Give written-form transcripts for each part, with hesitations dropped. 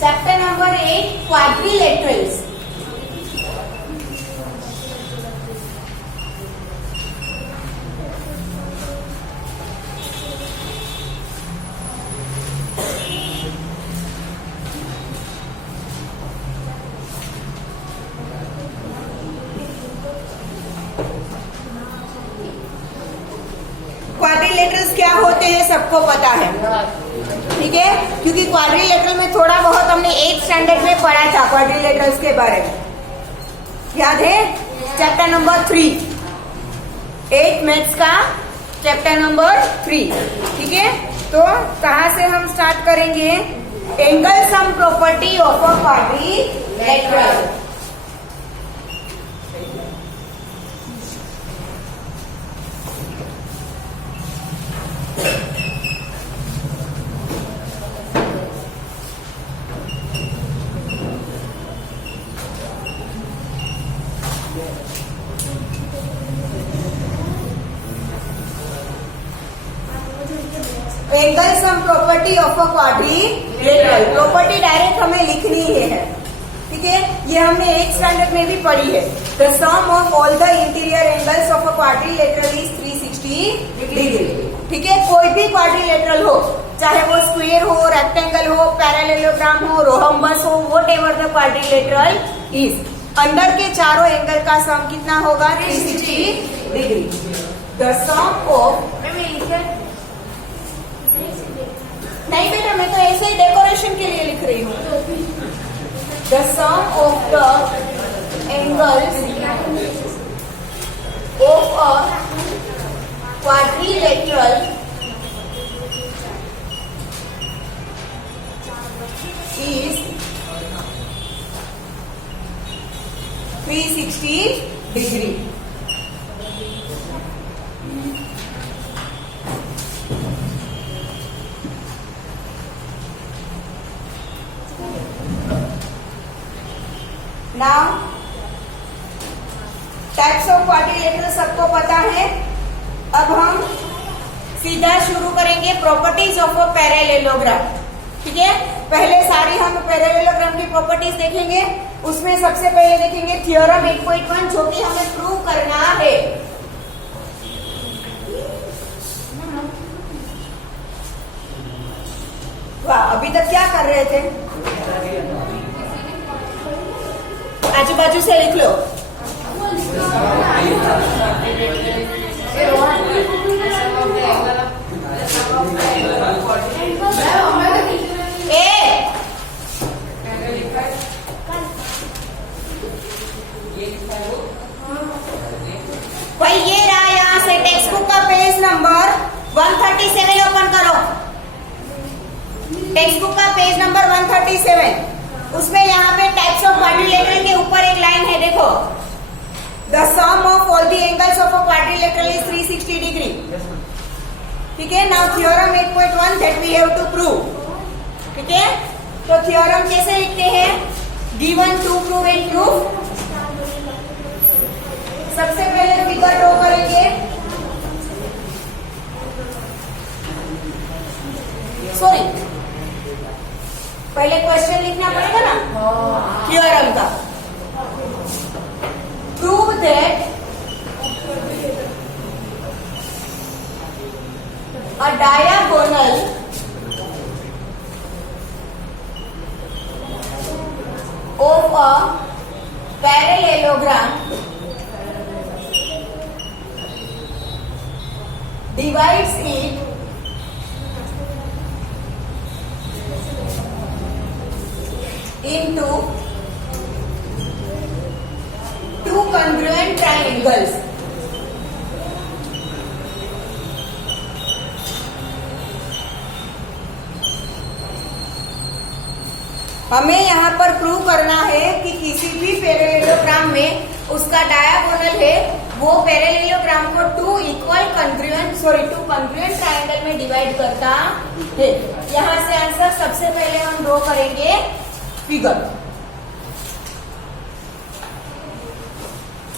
Chapter number 8 quadrilaterals. Quadrilaterals क्या होते हैं सबको पता है, ठीक है, क्योंकि क्वाड्रिलेटरल में थोड़ा बहुत हमने 8th स्टैंडर्ड में पढ़ा था क्वाड्रिलेटरल्स के बारे में, याद है? चैप्टर नंबर 3, 8 मैथ्स का चैप्टर नंबर 3, ठीक है। तो कहाँ से हम स्टार्ट करेंगे? Angle sum property of a quadrilateral. Angle sum property of a quadrilateral. Property direct हमें लिखनी ही है, ठीक है। ये हमने 8th स्टैंडर्ड में भी पढ़ी है। The sum of all the interior angles of a quadrilateral is 360 degree, ठीक है। कोई भी क्वाड्रिलेटरल हो, चाहे वो स्क्वायर हो, रेक्टेंगल हो, पैरेललोग्राम हो, रोहम्बस हो, व्हाटएवर द क्वाड्रिलेटरल इज, अंदर के चारों एंगल का सम कितना होगा? 360 डिग्री। द सम ऑफ, नहीं बेटा, मैं तो ऐसे ही डेकोरेशन के लिए लिख रही हूँ। The sum of the angles of a quadrilateral is 360 degree. Now types of quadrilateral सबको पता है। अब हम सीधा शुरू करेंगे प्रॉपर्टीज ऑफ अ पैरेललोग्राम, ठीक है। पहले सारी हम पैरेललोग्राम की प्रॉपर्टीज देखेंगे। उसमें सबसे पहले देखेंगे थ्योरम 8.1, जो कि हमें प्रूव करना है। वाह, अभी तक क्या कर रहे थे? आजू बाजू से लिख लो। भाई ये रहा, यहाँ से टेक्स्ट बुक का पेज नंबर 137 ओपन करो। टेक्स्ट बुक का पेज नंबर 137, उसमें यहाँ पे टाइप्स ऑफ क्वाड्रिलेटरल के ऊपर एक लाइन है, देखो। The sum of all the angles of a quadrilateral is 360 degree, ठीक है। Now theorem 8.1 that we have to prove, ठीक है। तो थ्योरम कैसे लिखते हैं? Given to prove and proof. सबसे पहले फिगर ड्रॉ करेंगे। सॉरी, पहले क्वेश्चन लिखना पड़ेगा ना थ्योरम का। Prove that a diagonal of a parallelogram divides it into two congruent triangles. हमें यहाँ पर प्रूव करना है कि किसी भी पैरेललोग्राम में उसका डायगोनल है, वो पैरेललोग्राम को टू कॉन्ग्रुएंट ट्रायंगल में डिवाइड करता है। यहाँ से आंसर सबसे पहले हम ड्रॉ करेंगे फिगर।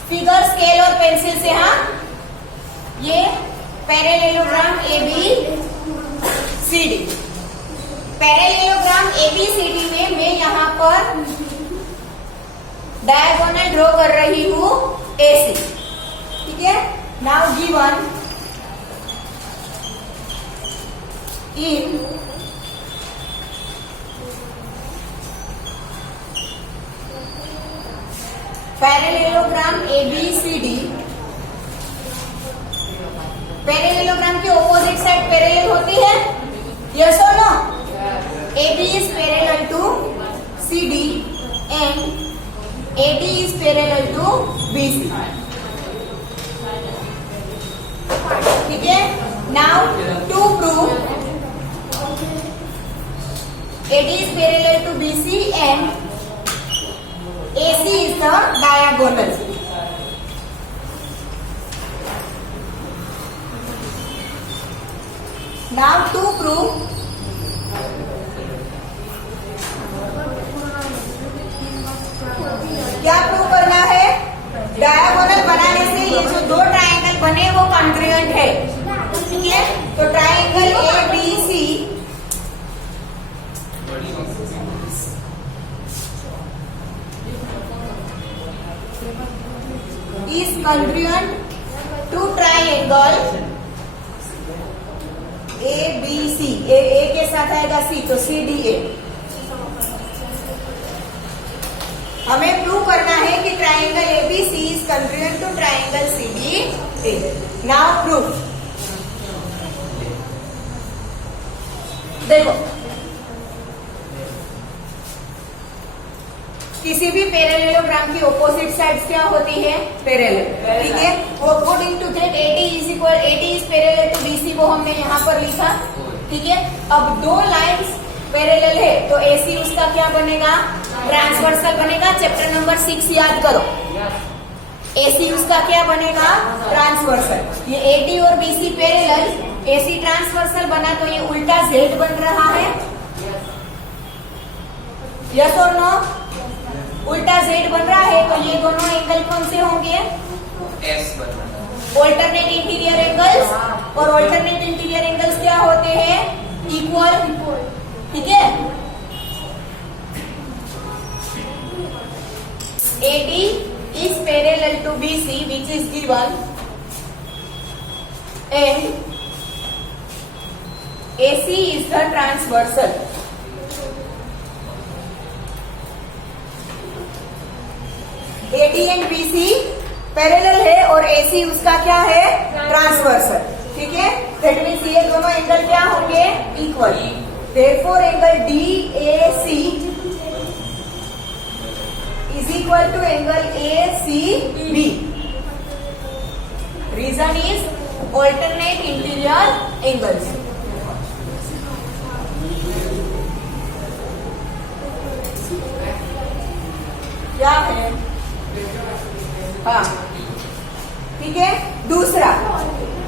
फिगर स्केल और पेंसिल से, हाँ, ये पैरेललोग्राम ABCD। पैरेललोग्राम ABCD में मैं यहाँ पर डायगोनल ड्रॉ कर रही हूँ AC, ठीक है। Now given in parallelogram ABCD, parallelogram की ऑपोजिट साइड पैरेलल होती है, यस और no? AB is parallel to CD and AD is parallel to BC, ठीक है। Now to prove AD is parallel to BC and AC is the diagonal. Now to prove क्या prove करना है? Diagonal बनाने से ये जो दो ट्राइंगल बने वो कॉन्ग्रुएंट है, ठीक है। तो triangle ABC is congruent to triangle ABC, A के साथ आएगा C, तो CDA। हमें प्रूव करना है कि triangle ABC is congruent to triangle CDA। Now proof, देखो किसी भी पैरेललोग्राम की ऑपोजिट साइड्स क्या होती है? पैरेलल, ठीक है। According to that AD is parallel to BC, वो हमने यहाँ पर लिखा, ठीक है। अब दो लाइंस पैरेलल है तो AC उसका क्या बनेगा? ट्रांसवर्सल बनेगा। चैप्टर नंबर 6 याद करो, AC उसका क्या बनेगा? ट्रांसवर्सल। ये AD और BC पैरेलल, AC ट्रांसवर्सल बना तो ये उल्टा Z बन रहा है, यस और नो? उल्टा Z बन रहा है तो ये दोनों एंगल कौन से होंगे? S बन रहा है। ऑल्टरनेट इंटीरियर एंगल्स, और ऑल्टरनेट इंटीरियर एंगल्स क्या होते हैं? इक्वल, ठीक है। AD is parallel to BC which is given and AC is the transversal। AD and BC parallel है और AC उसका क्या है? ट्रांसवर्सल, ठीक है। दैट मीन्स ये दोनों एंगल क्या होंगे? Equal. Therefore angle DAC is equal to angle ACB। Reason is alternate interior angles। क्या है? हाँ, ठीक है। दूसरा,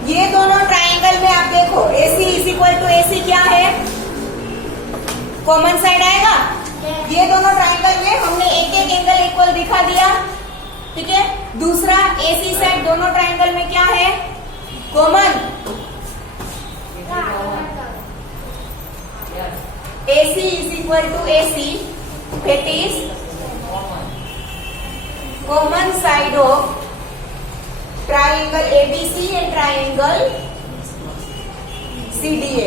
ये दोनों ट्राइंगल में आप देखो AC is equal to AC क्या है? कॉमन साइड आएगा। ये दोनों ट्राइंगल में हमने एक एक एंगल इक्वल दिखा दिया, ठीक है। दूसरा, AC साइड दोनों ट्राइंगल में क्या है? Common. AC is equal to AC, that is common side of triangle ABC and triangle CDA।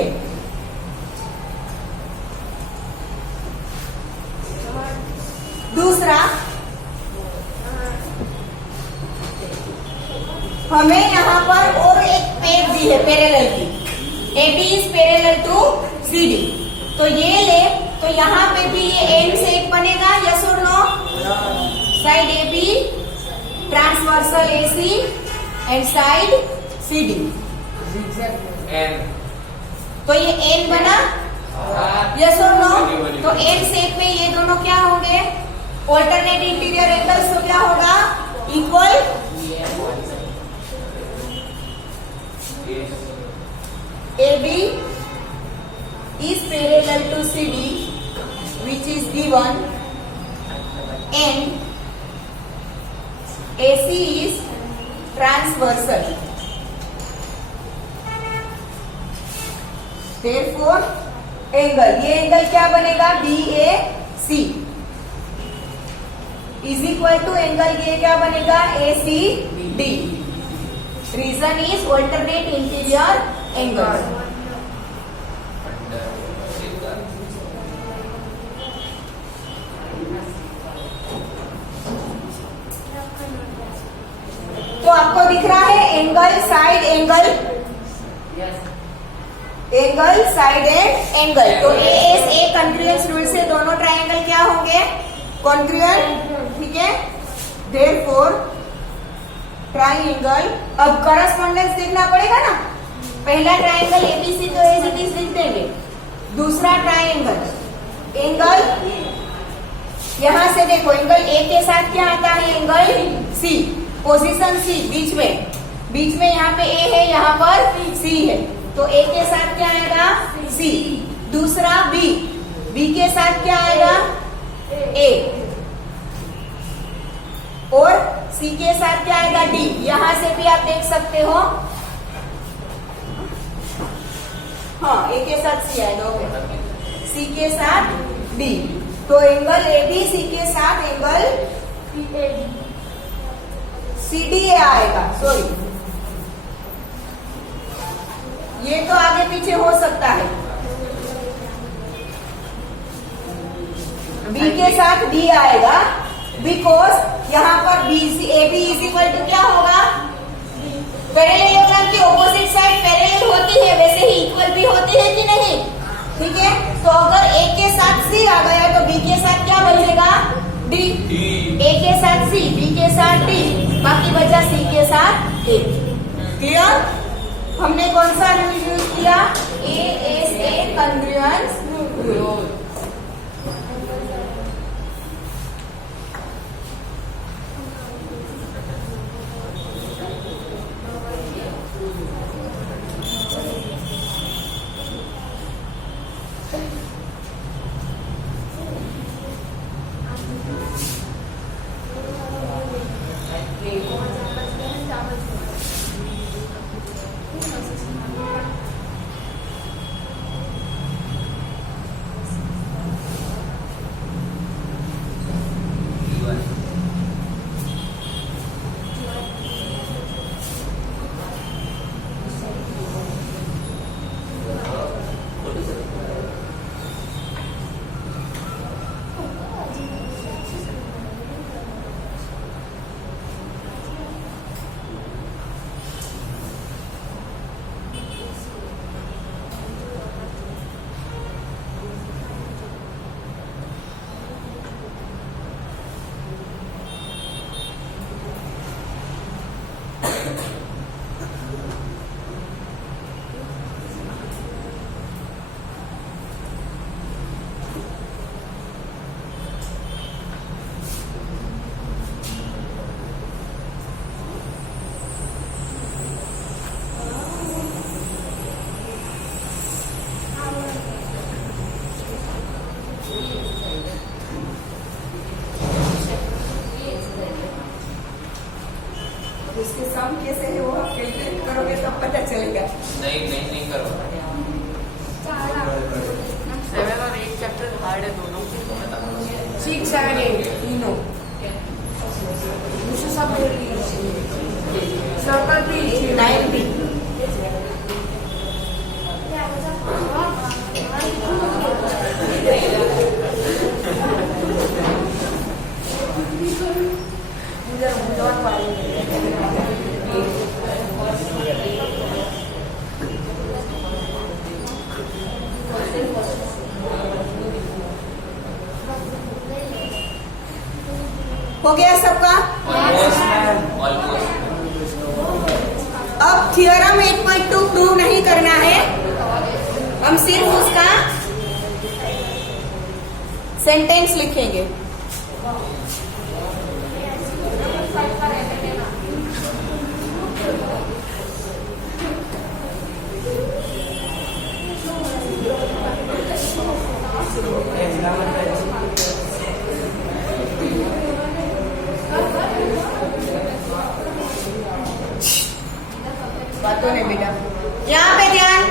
दूसरा, हमें यहाँ पर और एक पेज दी है पैरेलल की, AB is parallel to CD, तो ये ले तो यहाँ पे भी ये एंड से एक बनेगा, यस और no? Side AB transversal AC and side CD, तो ये एन बना, यस और नो? तो एन शेप में ये दोनों क्या होंगे? ऑल्टरनेट इंटीरियर एंगल्स, तो क्या होगा? Equal. AB is parallel to CD which is given and AC is transversal। Therefore angle, ये एंगल क्या बनेगा? BAC। C is equal to angle ये क्या बनेगा ACD. Reason is alternate interior angle. तो आपको दिख रहा है angle side angle, angle side and angle. तो ASA कॉन्ग्रुएंस रूल से दोनों ट्रायंगल क्या होंगे कॉन्ग्रुएंट. ठीक है. देयरफॉर ट्रायंगल, अब करस्पॉन्डेंस देखना पड़ेगा ना. पहला ट्रायंगल ABC तो एज इट इज लिख देंगे. दूसरा ट्रायंगल एंगल यहां से देखो एंगल A के साथ क्या आता है एंगल C. पोजीशन C बीच में यहाँ पे A है, यहाँ पर C है. तो A के साथ क्या आएगा C. दूसरा B के साथ क्या आएगा A और C के साथ क्या आएगा D. यहां से भी आप देख सकते हो. हाँ A के साथ C आएगा. ओके. C के साथ D. तो एंगल AB C के साथ एंगल CDA आएगा. सॉरी ये तो आगे पीछे हो सकता है. B के साथ D आएगा बिकॉज यहाँ पर AB इज इक्वल टू क्या होगा पैरेललोग्राम की ऑपोजिट साइड पैरेलल होती है, वैसे ही इक्वल भी होती है कि नहीं. ठीक है. तो अगर A के साथ C आ गया तो B के साथ क्या बचेगा D. A के साथ C, B के साथ D, बाकी बचा C के साथ A. क्लियर. हमने कौन सा रूल यूज किया ASA कॉन्ग्रुएंस रूल. इसके सम कैसे है वो आप कैलकुलेट करोगे तब पता चलेगा. नहीं करो. 7 और 8 चैप्टर हार्ड है दोनों. 6, 7, 8 तीनों. मुझे सब सर्कल भी 9 भी. हो गया सबका. ऑलमोस्ट. अब थ्योरम 8.2 प्रूव नहीं करना है, हम सिर्फ उसका सेंटेंस लिखेंगे. बातों ने बेटा यहाँ पे ध्यान.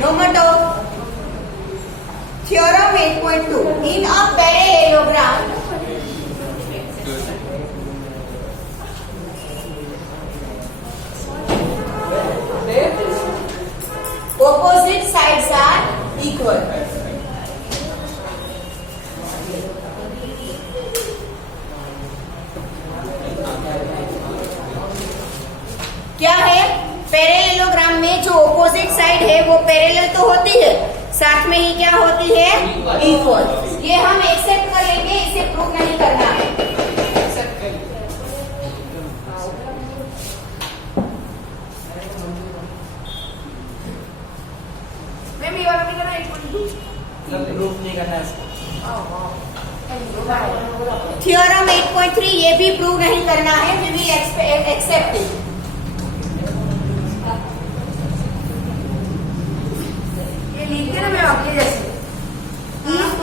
No मटो. Theorem 8.2. In a parallelogram, opposite sides are equal. क्या है? पैरेललोग्राम में जो ऑपोजिट साइड है वो पैरेलल तो होती है, साथ में ही क्या होती है? इक्वल। ये हम एक्सेप्ट कर लेंगे, इसे प्रूव नहीं करना है। मैम ये वाला नहीं करना 8.2 प्रूफ नहीं करना है इसको। थ्योरम 8.3 ये भी प्रूव नहीं करना है, वी विल एक्सेप्ट इट। ये लिख के ना मैं आपके जैसे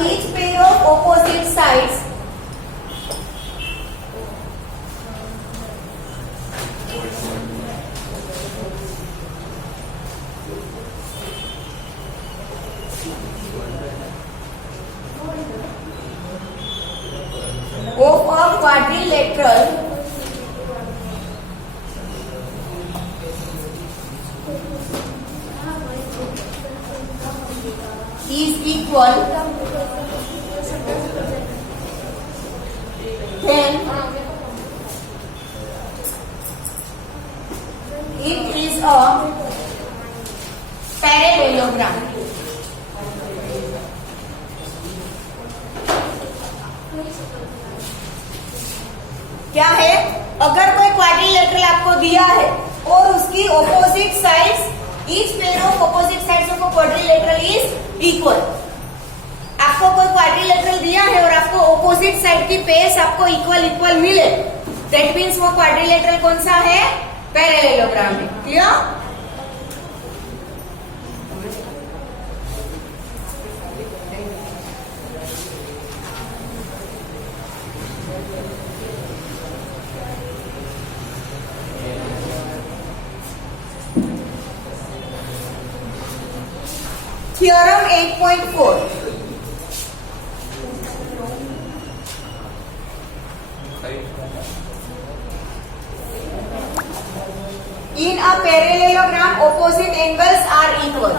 Each pair of opposite sides of a quadrilateral is equal, then it is a parallelogram. क्या है? अगर कोई क्वाड्रिलेटरल आपको दिया है और उसकी opposite sides, each pair of opposite sides of a quadrilateral is equal. आपको कोई क्वाड्रिलेटरल दिया है और आपको ऑपोजिट साइड की पेयर्स आपको इक्वल इक्वल मिले, दैट मीन्स वो क्वाड्रिलेटरल कौन सा है? पैरेललोग्राम है। Clear? Theorem 8.4. In a parallelogram, opposite angles are equal.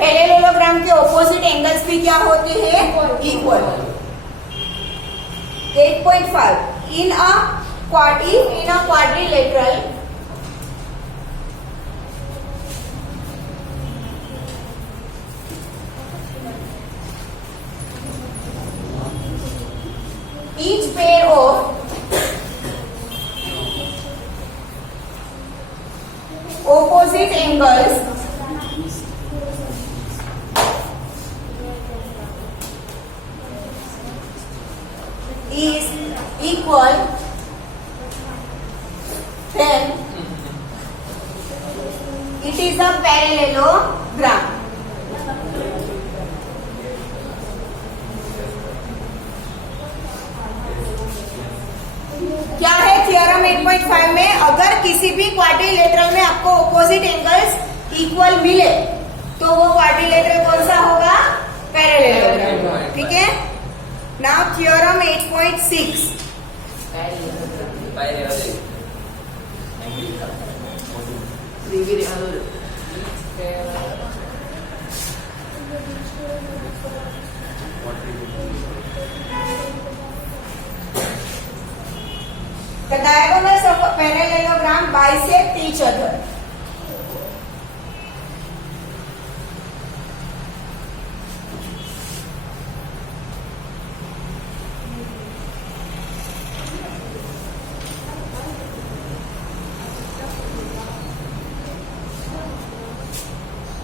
Parallelogram के ऑपोजिट एंगल्स भी क्या होते हैं? Equal. 8.5 in a quadrilateral each pair of opposite angles is equal, then it is a parallelogram. क्या है थ्योरम 8.5 में? अगर किसी भी क्वाड्रिलेटरल में आपको ऑपोजिट एंगल्स इक्वल मिले तो वो क्वाड्रिलेटरल कौन सा होगा? पैरेललोग्राम। ठीक है? Now theorem 8.6. The diagonals of a parallelogram bisect each other.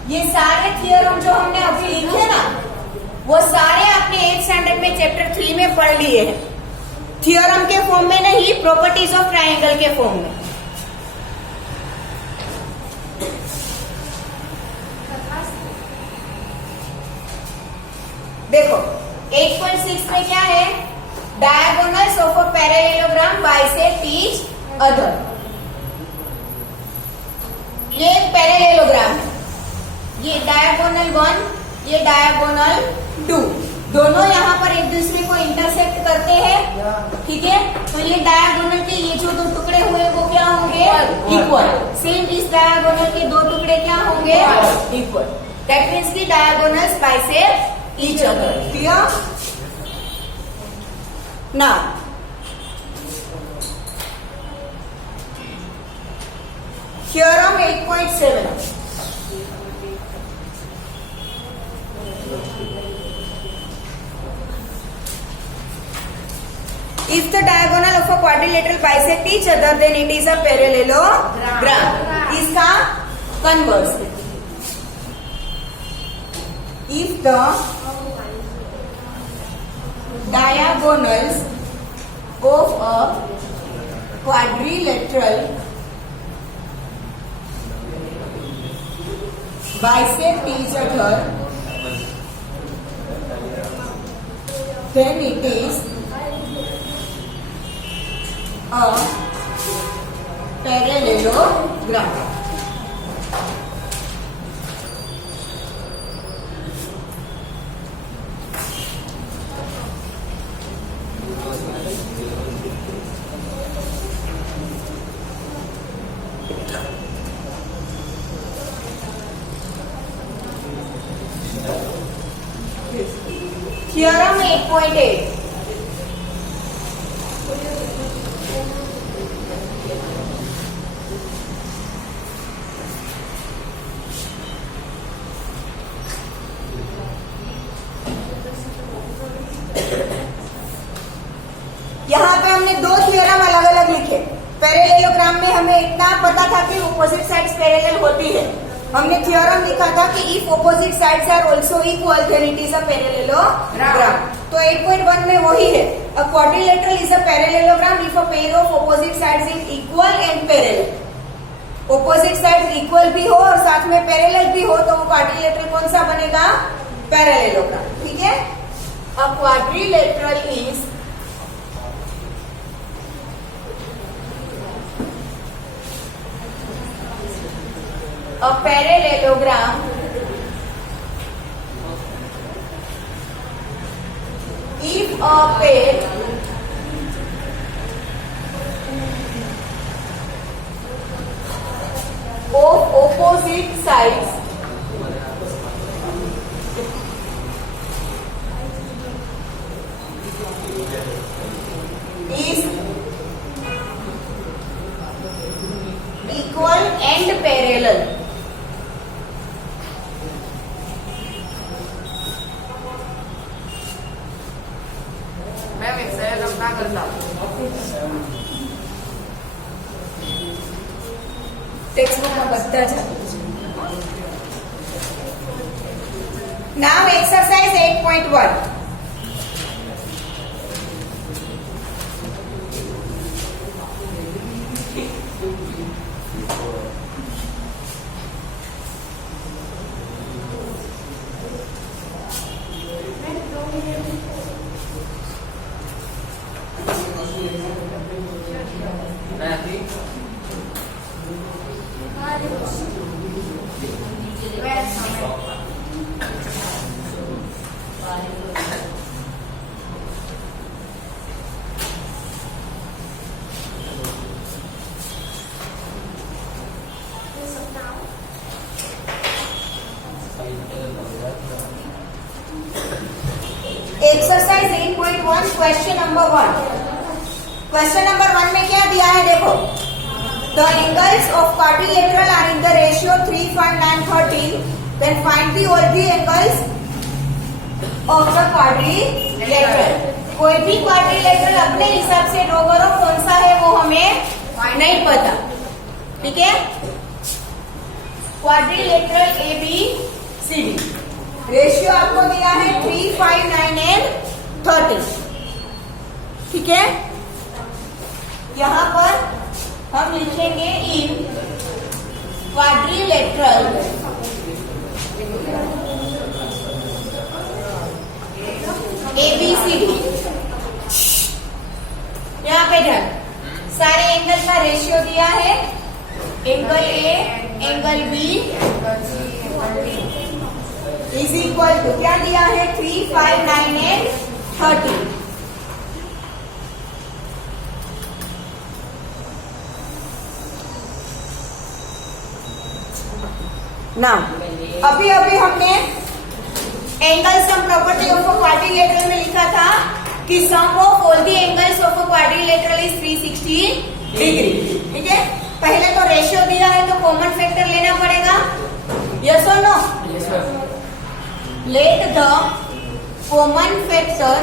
ये सारे थियरम जो हमने अभी लिखे ना, वो सारे पढ़ लिए हैं, थ्योरम के फॉर्म में नहीं, प्रॉपर्टीज ऑफ ट्राइंगल के फॉर्म में। देखो 8.6 में क्या है, diagonals of a parallelogram bisect each other. ये एक पैरेललोग्राम है, ये डायगोनल 1, ये डायगोनल 2, दोनों यहाँ पर एक दूसरे को इंटरसेक्ट करते हैं, ठीक है। तो ये डायगोनल के ये जो दो टुकड़े हुए वो क्या होंगे, इक्वल। सेम इस डायगोनल के दो टुकड़े क्या होंगे, इक्वल। दैट मीन्स की diagonals bisect each other. Clear? Now theorem 8.7। If the diagonal of a quadrilateral bisect each other, then it is a parallelogram. इसका converse है। If the diagonals of a quadrilateral bisect each other, then it is a parallelogram. Theorem 8.8। यहाँ पे हमने दो theorem अलग अलग लिखे। Parallelogram में हमें इतना पता था कि ऑपोजिट साइड्स पैरेलल होती है। हमने थ्योरम लिखा था कि if opposite sides are also equal then it is a parallelogram. तो 8.1 में वही है, a quadrilateral is a parallelogram if a pair of opposite sides is equal and parallel. Opposite sides equal भी हो और साथ में पैरेलल भी हो तो वो क्वाड्रिलेटरल कौन सा बनेगा, पैरेललोग्राम। ठीक है, a quadrilateral is a parallelogram if a pair of opposite sides is equal and parallel. Ma'am एक सही अपना करता टेक्स्ट बुक में बता जा। Now exercise 8.1। Exercise 8.1 question number 1। Question number 1 में क्या दिया है देखो, the angles of quadrilateral are in the ratio 3, 5, 9, 13, then find the all the angles of the quadrilateral. कोई भी क्वाड्रिलेटरल अपने हिसाब से ड्रॉ करो, कौन सा है वो हमें नहीं पता। ठीक है, क्वाड्रिलेटरल ABCD रेशियो आपको दिया है 3, 5, 9 एंड 13। ठीक है, यहाँ पर हम लिखेंगे इन क्वाड्रिलेटरल ABCD। यहाँ पे ध्यान, सारे एंगल का रेशियो दिया है, angle A, angle B is equal to क्या दिया है, 3, 5, 9 एंड 30। ना अभी हमने angle sum property of a quadrilateral में लिखा था कि sum of all the angles of a quadrilateral is 360 degree. ठीक है, पहले तो रेशियो दिया है तो कॉमन फैक्टर लेना पड़ेगा, यस और no? Let the common factor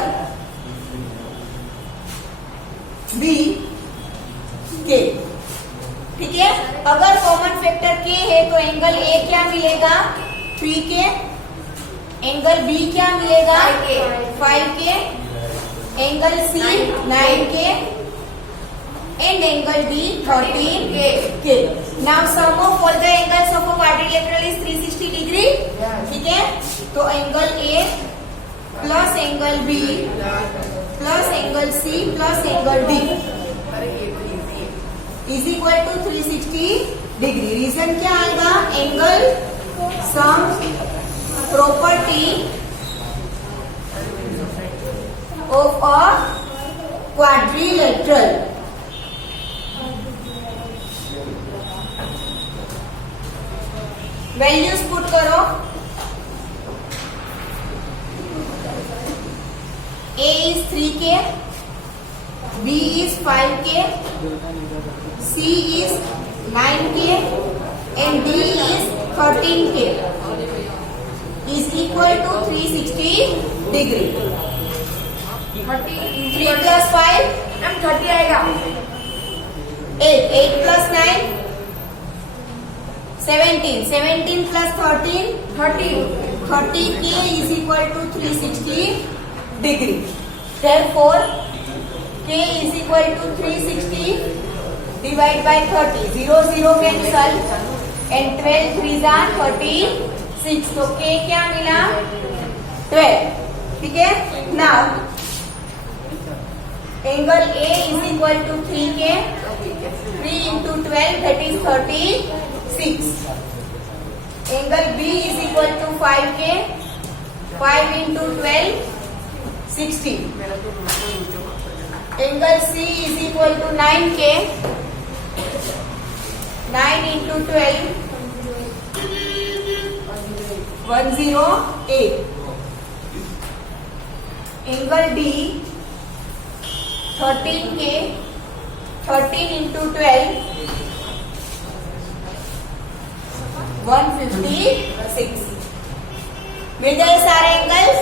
be K. ठीक है, अगर कॉमन फैक्टर के है तो एंगल ए क्या मिलेगा, 3K, एंगल बी क्या मिलेगा, 5K, angle C 9K and angle D 13K। Now sum of all the angles of a quadrilateral is 360 degree. ठीक है, तो angle A plus angle B plus angle C plus angle D is equal to 360 degree. Reason क्या आएगा, angle sum property of a quadrilateral. Values put करो, A is 3K, B is 5K, C is 9K and D is 13K is equal to 360 degree। 3 plus 5 30 आएगा। 8 plus 9 17 17 plus 13 30K is equal to 360 degree। Therefore K is equal to 360 divided by 30, 0 0 cancel and 12 3s are 36, तो K क्या मिला, 12। ठीक है, now angle A is equal to 3K, 3 into 12 that is 36, angle B is equal to 5K, 5 into 12 60, angle C is equal to 9K, 9 into 12 108, angle D 13K, 13 into 12 156। मिल गए सारे angles.